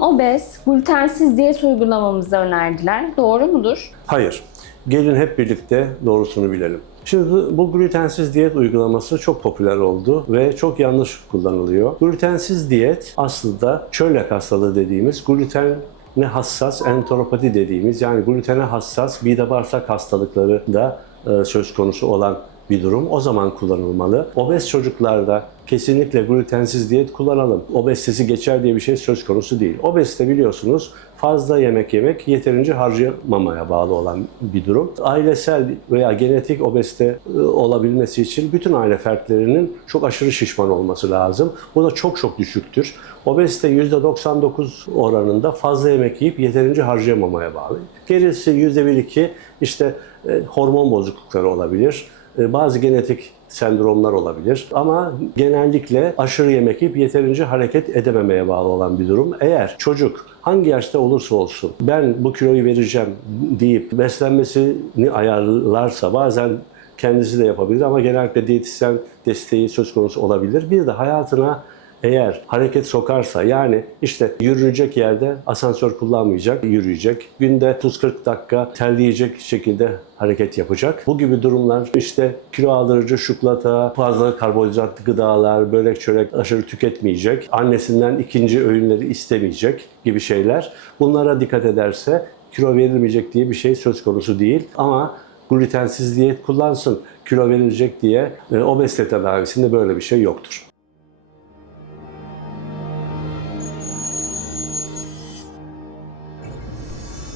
obez, glutensiz diyet uygulamamızı önerdiler. Doğru mudur? Hayır. Gelin hep birlikte doğrusunu bilelim. Şimdi bu glutensiz diyet uygulaması çok popüler oldu ve çok yanlış kullanılıyor. Glutensiz diyet aslında çölyak hastalığı dediğimiz glutene hassas enteropati dediğimiz yani glutene hassas mide bağırsak hastalıkları da e, söz konusu olan bir durum. O zaman kullanılmalı. Obez çocuklarda kesinlikle glutensiz diyet kullanalım. Obezitesi geçer diye bir şey söz konusu değil. Obezite biliyorsunuz fazla yemek yemek yeterince harcamamaya bağlı olan bir durum. Ailesel veya genetik obezite e, olabilmesi için bütün aile fertlerinin çok aşırı şişman olması lazım. Bu da çok çok düşüktür. Obezite %99 oranında fazla yemek yiyip yeterince harcayamamaya bağlı. Gerisi %1-2 işte e, hormon bozuklukları olabilir. E, Bazı genetik sendromlar olabilir ama genellikle aşırı yemek yiyip yeterince hareket edememeye bağlı olan bir durum. Eğer çocuk hangi yaşta olursa olsun ben bu kiloyu vereceğim deyip beslenmesini ayarlarsa bazen kendisi de yapabilir ama genellikle diyetisyen desteği söz konusu olabilir. Bir de hayatına eğer hareket sokarsa yani işte yürüyecek yerde asansör kullanmayacak, yürüyecek. Günde 30-40 dakika terleyecek şekilde hareket yapacak. Bu gibi durumlar işte kilo aldırıcı şokolata, fazla karbonhidratlı gıdalar, börek çörek aşırı tüketmeyecek. Annesinden ikinci öğünleri istemeyecek gibi şeyler. Bunlara dikkat ederse kilo verilmeyecek diye bir şey söz konusu değil. Ama glutensiz diyet kullansın, kilo verilecek diye e, obezite tedavisinde böyle bir şey yoktur.